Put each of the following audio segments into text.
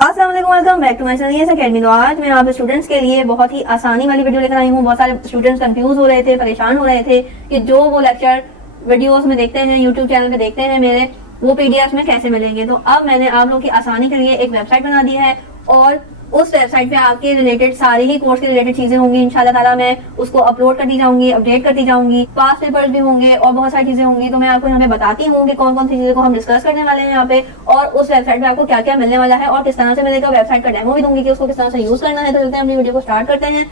अस्सलाम वालेकुम, welcome back to my channel yes academy. तो आज मैं यहाँ पे स्टूडेंट्स के लिए बहुत ही आसानी वाली वीडियो लेकर आई हूँ। बहुत सारे स्टूडेंट्स कंफ्यूज हो रहे थे, परेशान हो रहे थे कि जो वो लेक्चर वीडियोस में देखते हैं, यूट्यूब चैनल पे देखते हैं मेरे, वो पीडीएफ में कैसे मिलेंगे। तो अब मैंने आप लोगों की आसानी के लिए एक वेबसाइट बना दी है और उस वेबसाइट पे आपके रिलेटेड सारी ही कोर्स के रिलेटेड चीजें होंगी। इंशाल्लाह ताला मैं उसको अपलोड करती जाऊंगी, अपडेट करती जाऊंगी, पास पेपर्स भी होंगे और बहुत सारी चीजें होंगी। तो मैं आपको यहाँ पे बताती हूँ कि कौन कौन सी चीजें को हम डिस्कस करने वाले हैं यहाँ पे, और उस वेबसाइट पे आपको क्या क्या मिलने वाला है और किस तरह से मिलेगा। वेबसाइट का डेमो भी दूंगी कि उसको किस तरह से यूज करना है। तो चलते हैं अपनी वीडियो को स्टार्ट करते हैं।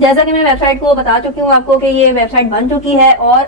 जैसा कि मैं वेबसाइट को बता चुकी हूँ आपको कि ये वेबसाइट बन चुकी है और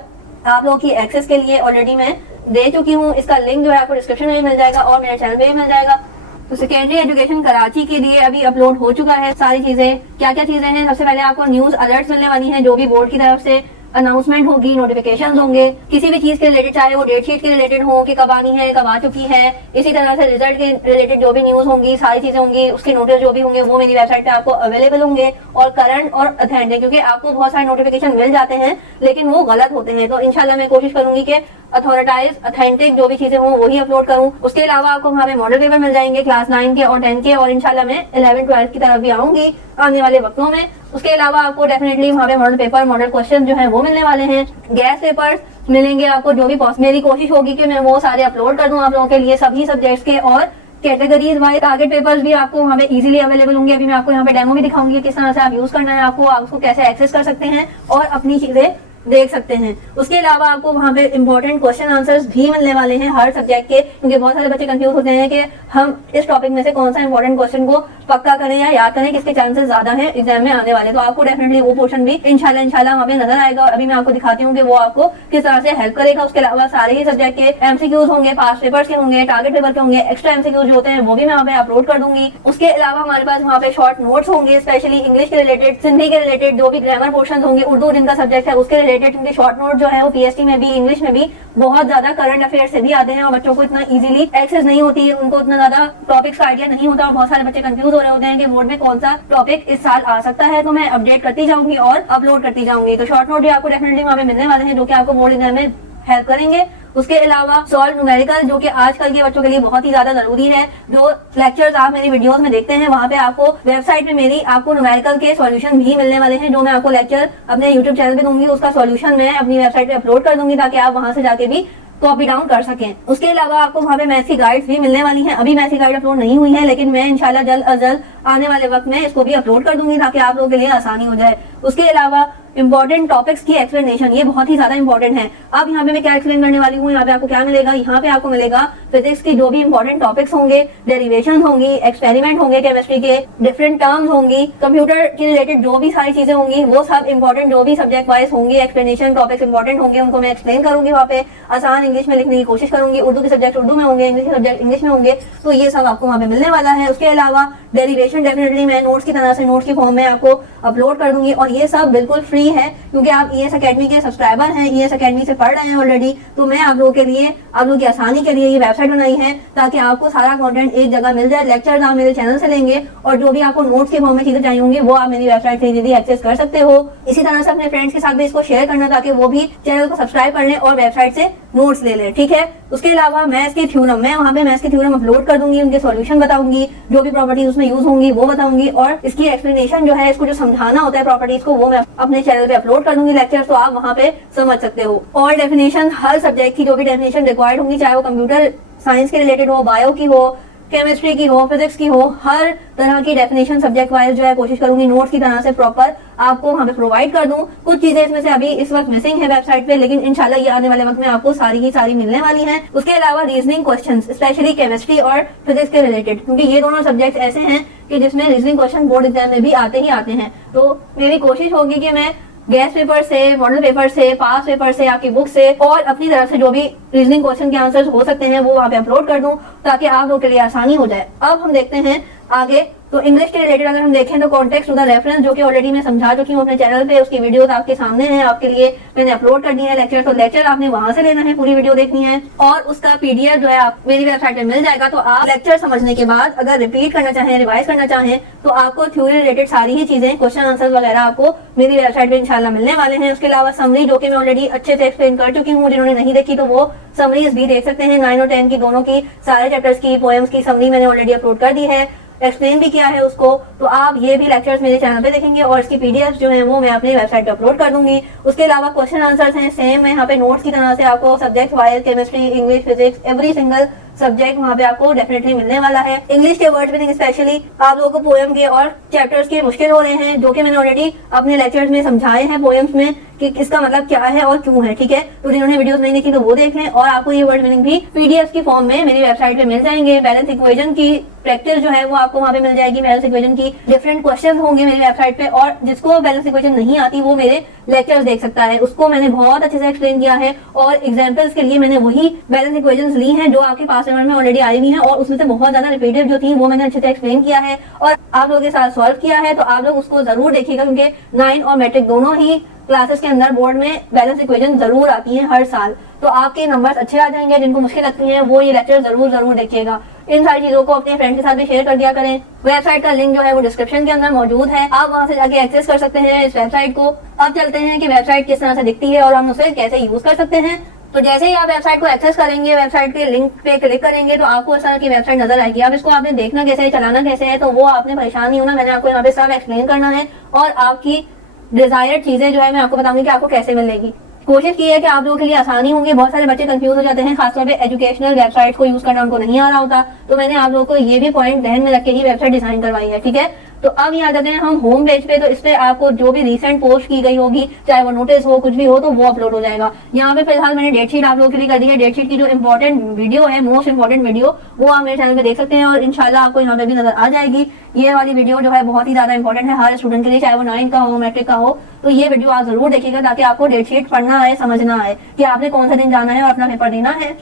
आप लोगों की एक्सेस के लिए ऑलरेडी मैं दे चुकी हूँ। इसका लिंक जो है आपको डिस्क्रिप्शन में मिल जाएगा और मेरे चैनल पे भी मिल जाएगा। तो सेकेंडरी एजुकेशन कराची के लिए अभी अपलोड हो चुका है सारी चीजें। क्या क्या चीजें हैं, सबसे पहले आपको न्यूज अलर्ट मिलने वाली हैं, जो भी बोर्ड की तरफ से अनाउंसमेंट होगी, नोटिफिकेशन होंगे किसी भी चीज के रिलेटेड, चाहे वो डेट शीट के रिलेटेड हो कि कब आनी है, कब आ चुकी है। इसी तरह से रिजल्ट के रिलेटेड जो भी न्यूज होंगी, सारी चीजें होंगी, उसके नोटिस जो भी होंगे वो मेरी वेबसाइट पे आपको अवेलेबल होंगे और करंट और अथेंटिक, क्योंकि आपको बहुत सारे नोटिफिकेशन मिल जाते हैं लेकिन वो गलत होते हैं। तो इंशाल्लाह मैं कोशिश करूंगी कि अथॉरिटाइज अथेंटिक जो भी चीजें हों वही अपलोड करूं। उसके अलावा आपको वहाँ पे मॉडल पेपर मिल जाएंगे क्लास 9 के और 10 के, और इंशाल्लाह मैं 11 12 की तरफ भी आऊंगी आने वाले वक्तों में। उसके अलावा आपको डेफिनेटली वहाँ पे मॉडल पेपर, मॉडल क्वेश्चन जो है वो मिलने वाले हैं। गैस पेपर्स मिलेंगे आपको, जो भी मेरी कोशिश होगी कि मैं वो सारे अपलोड कर दूं आप लोगों के लिए, सभी सब्जेक्ट्स के। और कैटेगरीज वाइज टारगेट पेपर्स भी आपको वहाँ पे इजीली अवेलेबल होंगे। अभी मैं आपको यहाँ पे डेमो भी दिखाऊंगी किस तरह से आप यूज करना है, आपको उसको कैसे एक्सेस कर सकते हैं और अपनी चीजें देख सकते हैं। उसके अलावा आपको वहाँ पे इंपॉर्टेंट क्वेश्चन आंसर्स भी मिलने वाले हैं हर सब्जेक्ट के, क्योंकि बहुत सारे बच्चे कंफ्यूज होते हैं कि हम इस टॉपिक में से कौन सा इंपॉर्टेंट क्वेश्चन को पक्का करें या याद करें, किसके चांसेस ज्यादा हैं एग्जाम में आने वाले। तो आपको डेफिनेटली वो पोर्शन भी इंशाल्लाह वहाँ पे नजर आएगा और अभी मैं आपको दिखाती हूँ कि वो आपको किस तरह से हेल्प करेगा। उसके अलावा सारे ही सब्जेक्ट के एमसीक्यूज होंगे, पास पेपर्स के होंगे, टारगेट पेपर के होंगे, एक्स्ट्रा एमसीक्यूज जो होते हैं वो भी मैं वहाँ पे अपलोड कर दूंगी। उसके अलावा हमारे पास वहाँ पे शॉर्ट नोट्स होंगे, स्पेशली इंग्लिश के रिलेटेड, सिंधी के रिलेटेड, जो भी ग्रामर पोर्शन होंगे, उर्दू जिनका सब्जेक्ट है उसके रिलेटेड, क्योंकि शॉर्ट नोट जो है वो पीएसटी में भी, इंग्लिश में भी बहुत ज्यादा करंट अफेयर से भी आते हैं और बच्चों को इतना इजीली एक्सेस नहीं होती है, उनको इतना ज्यादा टॉपिक्स का आइडिया नहीं होता और बहुत सारे बच्चे कंफ्यूज हो रहे होते हैं कि बोर्ड में कौन सा टॉपिक इस साल आ सकता है। तो मैं अपडेट करती जाऊंगी और अपलोड करती जाऊंगी। तो शॉर्ट नोट भी आपको डेफिनेटली वहाँ पे मिलने वाले हैं जो कि आपको बोर्ड एग्जाम में हेल्प करेंगे। उसके अलावा सॉल्व न्यूमेरिकल, जो कि आजकल के बच्चों के लिए बहुत ही ज्यादा जरूरी है। जो लेक्चर्स आप मेरी वीडियोस में देखते हैं वहाँ पे आपको वेबसाइट पे मेरी आपको न्यूमेरिकल के सॉल्यूशन भी मिलने वाले हैं, जो मैं आपको लेक्चर अपने यूट्यूब चैनल पे दूंगी, उसका सॉल्यूशन मैं अपनी वेबसाइट पे अपलोड कर दूंगी ताकि आप वहां से जाके भी कॉपी डाउन कर सकें। उसके अलावा आपको वहाँ पे मैथ्स की गाइड्स भी मिलने वाली हैं। अभी मैथ्स की गाइड अपलोड नहीं हुई है लेकिन मैं इंशाल्लाह जल्द अज जल्द आने वाले वक्त में इसको भी अपलोड कर दूंगी ताकि आप लोगों के लिए आसानी हो जाए। उसके अलावा इंपॉर्टेंट टॉपिक्स की एक्सप्लेनेशन, ये बहुत ही ज्यादा इंपॉर्टेंट है। अब यहाँ पे मैं क्या एक्सप्लेन करने वाली हूँ, यहाँ पे आपको क्या मिलेगा, यहाँ पे आपको मिलेगा फिजिक्स की जो भी इंपॉर्टेंट टॉपिक्स होंगे, डेरिवेशन होंगी, एक्सपेरिमेंट होंगे, केमिस्ट्री के डिफरेंट टर्म्स होंगी, कंप्यूटर के रिलेटेड जो भी सारी चीजें होंगी वो सब इंपॉर्टेंट जो भी सब्जेक्ट वाइज होंगी, एक्सप्लेनेशन टॉपिक्स इंपॉर्टेंट होंगे, उनको मैं एक्सप्लेन करूंगी वहाँ पे, आसान इंग्लिश में लिखने की कोशिश करूंगी। उर्दू के सब्जेक्ट उर्दू में होंगे, इंग्लिश के सब्जेक्ट इंग्लिश में होंगे, तो ये सब आपको वहाँ पे मिलने वाला है। उसके अलावा डेरिवेशन डेफिनेटली मैं नोट्स की तरह से, नोट्स की फॉर्म में आपको अपलोड कर दूंगी और ये सब बिल्कुल फ्री है क्योंकि आप ईएस अकेडमी के सब्सक्राइबर हैं, ईएस अकेडमी से पढ़ रहे हैं ऑलरेडी। तो मैं आप लोगों के लिए, आप लोगों की आसानी के लिए ये वेबसाइट बनाई है ताकि आपको सारा कंटेंट एक जगह मिल जाए। लेक्चर्स आप मेरे चैनल से लेंगे और जो भी आपको नोट्स के फॉर्म में चीजें चाहिए होंगी वो आप मेरी वेबसाइट से इजीली एक्सेस कर सकते हो। इसी तरह से अपने फ्रेंड्स के साथ भी इसको शेयर करना ताकि वो भी चैनल को सब्सक्राइब कर लें और वेबसाइट से नोट्स ले लें, ठीक है। उसके अलावा मैथ्स के थ्योरम, मैं वहाँ पे मैथ्स के थ्योरम अपलोड कर दूंगी, उनके सॉल्यूशन बताऊंगी, जो भी प्रॉपर्टीज उसमें यूज होंगी वो बताऊंगी और इसकी एक्सप्लेनेशन जो है, इसको जो समझाना होता है प्रॉपर्टीज को, वो मैं अपने चैनल पे अपलोड कर दूंगी लेक्चर्स, तो आप वहाँ पे समझ सकते हो। और डेफिनेशन हर सब्जेक्ट की जो भी डेफिनेशन रिक्वायर्ड होंगी, चाहे वो कंप्यूटर साइंस के रिलेटेड हो, बायो की हो, केमिस्ट्री की हो, फिजिक्स की हो, हर तरह की डेफिनेशन सब्जेक्ट वाइज जो है कोशिश करूंगी नोट्स की तरह से प्रॉपर आपको वहाँ पे प्रोवाइड कर दूं। कुछ चीजें इसमें से अभी इस वक्त मिसिंग है वेबसाइट पे, लेकिन इंशाल्लाह ये आने वाले वक्त में आपको सारी की सारी मिलने वाली हैं। उसके अलावा रीजनिंग क्वेश्चंस, स्पेशली केमिस्ट्री और फिजिक्स के रिलेटेड, क्योंकि ये दोनों सब्जेक्ट ऐसे हैं कि जिसमें रीजनिंग क्वेश्चन बोर्ड एग्जाम में भी आते ही आते हैं। तो मेरी कोशिश होगी कि मैं गैस पेपर से, मॉडल पेपर से, पास पेपर से, आपकी बुक से और अपनी तरफ से जो भी रीजनिंग क्वेश्चन के आंसर्स हो सकते हैं वो वहाँ पे अपलोड कर दूं ताकि आप लोगों के लिए आसानी हो जाए। अब हम देखते हैं आगे तो इंग्लिश के रिलेटेड अगर हम देखें तो कॉन्टेक्स्ट टू द रेफरेंस, जो कि ऑलरेडी मैं समझा चुकी हूँ अपने चैनल पे, उसकी वीडियोस आपके सामने हैं, आपके लिए मैंने अपलोड कर दी है लेक्चर। तो लेक्चर आपने वहां से लेना है, पूरी वीडियो देखनी है और उसका पीडीएफ जो है आप मेरी वेबसाइट पे मिल जाएगा। तो आप लेक्चर समझने के बाद अगर रिपीट करना चाहें, रिवाइज करना चाहें, तो आपको थ्योरी रिलेटेड सारी ही चीजें, क्वेश्चन आंसर वगैरह आपको मेरी वेबसाइट पे इंशाल्लाह मिलने वाले हैं। उसके अलावा समरी, जो कि मैं ऑलरेडी अच्छे से एक्सप्लेन कर चुकी हूँ, जिन्होंने नहीं देखी तो वो समरीज भी देख सकते हैं। 9 और 10 की दोनों की, सारे चैप्टर्स की पोएम्स की समरी मैंने ऑलरेडी अपलोड कर दी है, एक्सप्लेन भी किया है उसको। तो आप ये भी लेक्चर्स मेरे चैनल पे देखेंगे और इसकी पीडीएफ जो है वो मैं अपनी वेबसाइट पे अपलोड कर दूंगी। उसके अलावा क्वेश्चन आंसर्स हैं सेम, मैं यहाँ पे नोट्स की तरह से आपको subject wise, chemistry, English, physics, every single subject वहाँ पे आपको डेफिनेटली मिलने वाला है। इंग्लिश के वर्ड मीनिंग स्पेशली आप लोगों को पोएम के और चैप्टर्स के मुश्किल हो रहे हैं, जो कि मैंने ऑलरेडी अपने लेक्चर्स में समझाए हैं पोएम्स में कि इसका मतलब क्या है और क्यों है, ठीक है। तो जिन्होंने वीडियोस नहीं देखी तो वो देख लें। और आपको ये वर्ड मीनिंग भी पीडीएफ की फॉर्म में मेरी वेबसाइट पे मिल जाएंगे। बैलेंस इक्वेशन की प्रैक्टिस जो है वो आपको वहाँ पे मिल जाएगी। बैलेंस इक्वेशन की डिफरेंट क्वेश्चन होंगे मेरी वेबसाइट पे, और जिसको बैलेंस इक्वेशन नहीं आती वो मेरे लेक्चर्स देख सकता है, उसको मैंने बहुत अच्छे से एक्सप्लेन किया है। और एग्जाम्पल्स के लिए मैंने वही बैलेंस इक्वेशन ली है जो आपके पास पेपर में ऑलरेडी आई हुई है, और उसमें से बहुत ज्यादा रिपीटेड जो थी वो मैंने अच्छे से एक्सप्लेन किया है और आप लोगों के साथ सॉल्व किया है। तो आप लोग उसको जरूर देखिएगा, क्योंकि 9 और मैट्रिक दोनों ही क्लासेस के अंदर बोर्ड में बैलेंस इक्वेशन जरूर आती है हर साल। तो आपके नंबर्स अच्छे आ जाएंगे। जिनको मुश्किल लगती है वो ये लेक्चर जरूर देखिएगा। इन सारी चीजों को अपने फ्रेंड के साथ भी शेयर कर दिया करें। वेबसाइट का लिंक जो है वो डिस्क्रिप्शन के अंदर मौजूद है, आप वहां से जाके एक्सेस कर सकते हैं इस वेबसाइट को। अब चलते हैं कि वेबसाइट किस तरह से दिखती है और हम उसे कैसे यूज कर सकते हैं। तो जैसे ही आप वेबसाइट को एक्सेस करेंगे, वेबसाइट के लिंक पे क्लिक करेंगे तो आपको इस तरह की वेबसाइट नजर आएगी। अब इसको आपने देखना कैसे है, चलाना कैसे है, तो वो आपने परेशान नहीं होना। मैंने आपको यहाँ पे सब एक्सप्लेन करना है और आपकी डिजायर्ड चीजें जो है मैं आपको बताऊंगी कि आपको कैसे मिलेगी। कोशिश की है कि आप लोगों के लिए आसानी होंगी। बहुत सारे बच्चे कंफ्यूज हो जाते हैं, खासतौर पे एजुकेशनल वेबसाइट को यूज करना उनको नहीं आ रहा होता। तो मैंने आप लोगों को ये भी पॉइंट ध्यान में रख के ही वेबसाइट डिजाइन करवाई है, ठीक है। तो अब यहाँ जाते हैं हम होम पेज पे। तो इस पे आपको जो भी रिसेंट पोस्ट की गई होगी, चाहे वो नोटिस हो, कुछ भी हो, तो वो अपलोड हो जाएगा। यहाँ पे फिलहाल मैंने डेट शीट आप लोगों के लिए कर दी है। डेट शीट की जो इंपॉर्टेंट वीडियो है, मोस्ट इंपॉर्टेंट वीडियो, वो आप मेरे चैनल पे देख सकते हैं और इंशाल्लाह आपको यहाँ पे भी नजर आ जाएगी। ये वाली वीडियो जो है बहुत ही ज्यादा इंपॉर्टेंट है हर स्टूडेंट के लिए, चाहे वो 9 का हो, मैट्रिक का हो। तो ये वीडियो आप जरूर देखिएगा ताकि आपको डेट शीट पढ़ना है, समझना है कि आपने कौन सा दिन जाना है और अपना पेपर देना है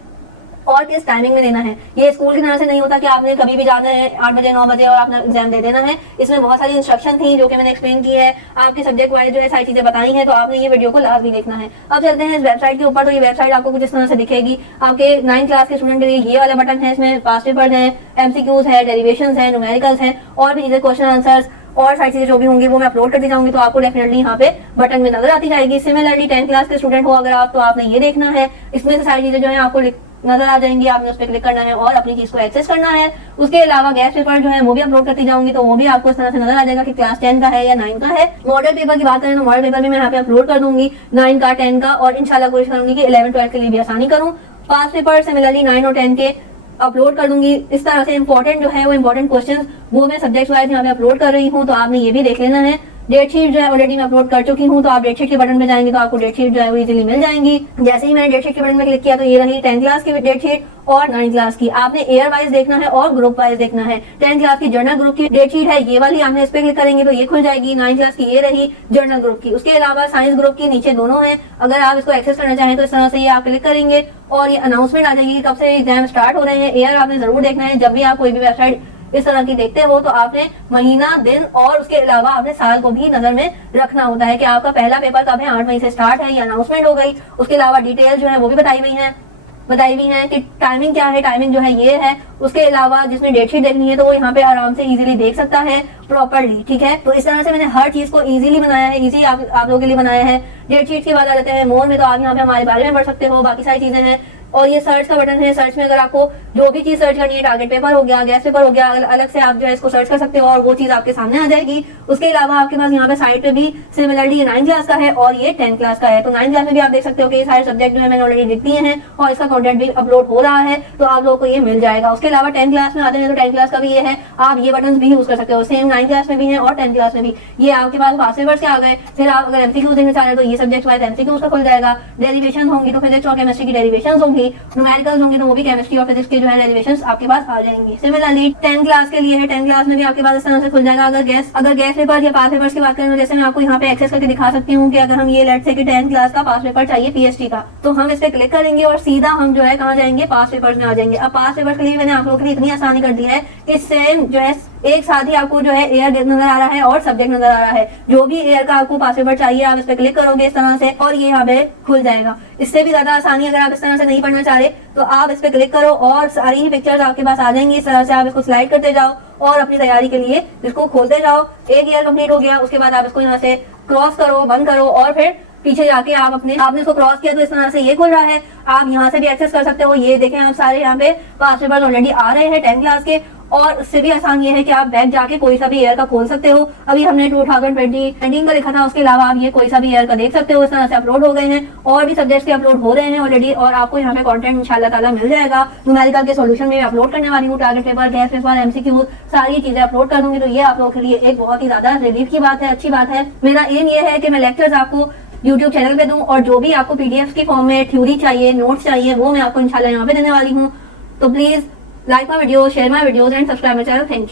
और किस टाइमिंग में देना है। ये स्कूल की तरह से नहीं होता कि आपने कभी भी जाना है 8 बजे 9 बजे और अपना एग्जाम दे देना है। इसमें बहुत सारी इंस्ट्रक्शन थी जो कि मैंने एक्सप्लेन की है, आपके सब्जेक्ट वाइज जो है सारी चीजें बताई हैं। तो आपने ये वीडियो को लास्ट भी देखना है। अब चलते हैं इस वेबसाइट के ऊपर। तो ये वेबसाइट आपको कुछ इस तरह से दिखेगी। आपके 9 क्लास के स्टूडेंट के लिए ये वाला बटन है, इसमें पास्ट पेपर्स है, एमसीक्यूज है, डेरिवेशंस है, न्यूमेरिकल्स है और भी चीजें, क्वेश्चन आंसर्स और सारी चीजें जो भी होंगी वो मैं अपलोड करती जाऊंगी। तो आपको डेफिनेटली यहाँ पे बटन में नजर आती जाएगी। सिमिलरली 10 क्लास के स्टूडेंट हो अगर आप, तो आपने ये देखना है। इसमें से सारी चीजें जो है आपको नजर आ जाएंगी, आपने उस पर क्लिक करना है और अपनी चीज को एक्सेस करना है। उसके अलावा गैस पेपर जो है वो भी अपलोड करती जाऊंगी, तो वो भी आपको इस तरह से नजर आ जाएगा कि क्लास 10 का है या 9 का है। मॉडल पेपर की बात करें तो मॉडल पेपर भी मैं यहाँ पे अपलोड कर दूंगी 9 का, 10 का, और इंशाल्लाह कोशिश करूंगी कि 11 12 के लिए भी आसानी करूँ। पास पेपर सिमिलरली 9 और 10 के अपलोड कर दूंगी। इस तरह से इंपॉर्टेंट जो है वो इंपॉर्टेंट क्वेश्चन वो मैं सब्जेक्ट वाइज यहाँ पे अपलोड कर रही हूँ, तो आपने ये भी देख लेना है। डेट शीट जो है ऑलरेडी मैं अपलोड कर चुकी हूँ, तो आप डेट शीट के बटन पे जाएंगे तो आपको डेट शीट जो है वो इजीली मिल जाएंगी। जैसे ही मैंने डेट शीट के बटन में क्लिक किया तो ये रही 10 क्लास की डेट शीट और 9 क्लास की। आपने ईयर वाइज देखना है और ग्रुप वाइज देखना है। 10 क्लास की जनरल ग्रुप की डेट शीट है ये वाली, आपने इस पे क्लिक करेंगे तो ये खुल जाएगी। 9 क्लास की ये रही जनरल ग्रुप की। उसके अलावा साइंस ग्रुप की नीचे दोनों है। अगर आप इसको एक्सेस करना चाहें तो इस तरह से ये आप क्लिक करेंगे और ये अनाउंसमेंट आ जाएगी कि कब से एग्जाम स्टार्ट हो रहे हैं। ईयर आपने जरूर देखना है। जब भी आप कोई भी वेबसाइट इस तरह की देखते हो तो आपने महीना, दिन और उसके अलावा आपने साल को भी नजर में रखना होता है कि आपका पहला पेपर कब है, 8 मई से स्टार्ट है, ये अनाउंसमेंट हो गई। उसके अलावा डिटेल जो है वो भी बताई हुई है कि टाइमिंग क्या है, टाइमिंग जो है ये है। उसके अलावा जिसमें डेट शीट देखनी है तो वो यहाँ पे आराम से इजीली देख सकता है प्रॉपर्ली, ठीक है। तो इस तरह से मैंने हर चीज को इजीली बनाया है, इजी आप लोगों के लिए बनाया है। डेट शीट की बात आ जाते हैं मोर में, तो आप यहाँ पे हमारे बारे में पढ़ सकते हो, बाकी सारी चीजें हैं। और ये सर्च का बटन है। सर्च में अगर आपको जो भी चीज सर्च करनी है, टारगेट पेपर हो गया, गैस पेपर हो गया, अलग से आप जो है इसको सर्च कर सकते हो और वो चीज आपके सामने आ जाएगी। उसके अलावा आपके पास यहाँ पे साइड पे भी सिमिलरली ये 9 क्लास का है और ये 10 क्लास का है। तो 9 क्लास में भी आप देख सकते हो कि ये सारे सब्जेक्ट जो है मैंने ऑलरेडी लिख दिए हैं और इसका कंटेंट भी अपलोड हो रहा है, तो आप लोगों को ये मिल जाएगा। उसके अलावा 10 क्लास में आते हैं तो 10 क्लास का भी ये है, आप ये बटन भी यूज कर सकते हो। सेम 9 क्लास में भी है और 10 क्लास में भी। ये आपके पास पास पेपर्स के आ गए। फिर आप अगर एमसीक्यूज देखना चाह रहे हैं तो ये सब्जेक्ट वाइज एमसीक्यूज का खुल जाएगा। डेरिवेशन होंगी तो फिजिक्स और केमिस्ट्री की डेरिवेशन होंगी। न्यूमेरिकल्स होंगे तो वो भी केमिस्ट्री और फिजिक्स के जो है डेरिवेशंस आपके पास आ जाएंगी। सिमिलरली 10 क्लास के लिए है, 10 क्लास में भी आपके पास इस तरह से खुल जाएगा। अगर गैस पेपर या पास पेपर्स की बात करें तो जैसे मैं आपको यहाँ पे एक्सेस करके दिखा सकती हूँ कि अगर हम ये लेट से कि 10 क्लास का पास पेपर चाहिए पीएचडी का, तो हम इस पे क्लिक करेंगे और सीधा हम जो है कहाँ जाएंगे, पास पेपर्स में आ जाएंगे। अब पास पेपर के लिए मैंने आप लोगों के लिए इतनी आसानी कर दी है कि सेम जो है एक साथ ही आपको जो है एयर नजर आ रहा है और सब्जेक्ट नजर आ रहा है। जो भी एयर का आपको पास पेपर चाहिए आप इस पे क्लिक करोगे इस तरह से और ये यहाँ पे खुल जाएगा। इससे भी ज्यादा आसानी अगर आप इस तरह से नहीं पढ़ना चाह रहे तो आप इस पे क्लिक करो और सारी ही पिक्चर्स आपके पास आ जाएंगी। इस तरह से आप इसको स्लाइड करते जाओ और अपनी तैयारी के लिए इसको खोलते जाओ। एक ईयर कंप्लीट हो गया, उसके बाद आप इसको यहाँ से क्रॉस करो, बंद करो और फिर पीछे जाके आपने इसको क्रॉस किया तो इस तरह से ये खुल रहा है। आप यहाँ से भी एक्सेस कर सकते हो। ये देखें आप सारे यहाँ पे पास पेपर ऑलरेडी आ रहे हैं 10 क्लास के। और उससे भी आसान ये है कि आप बैक जाके कोई सा भी ईयर का खोल सकते हो। अभी हमने 2020 का लिखा था, उसके अलावा आप ये कोई सा भी ईयर का देख सकते हो। इस तरह से अपलोड हो गए हैं और भी सब्जेक्ट्स के अपलोड हो रहे हैं ऑलरेडी और आपको यहाँ पे कंटेंट इंशाल्लाह ताला मिल जाएगा। न्यूमेरिकल के सॉल्यूशन में अपलोड करने वाली हूँ, target paper, gas paper, MCQ, सारी चीजें अपलोड कर दूंगी। तो ये आप लोगों के लिए एक बहुत ही ज्यादा रिलीफ की बात है, अच्छी बात है। मेरा एम ये है कि मैं लेक्चर्स आपको YouTube चैनल पे दूं और जो भी आपको पीडीएफ की फॉर्म में थ्योरी चाहिए, नोट्स चाहिए, वो मैं आपको इंशाल्लाह यहाँ पे देने वाली हूँ। तो please like my video, share my videos and subscribe my channel. Thank you.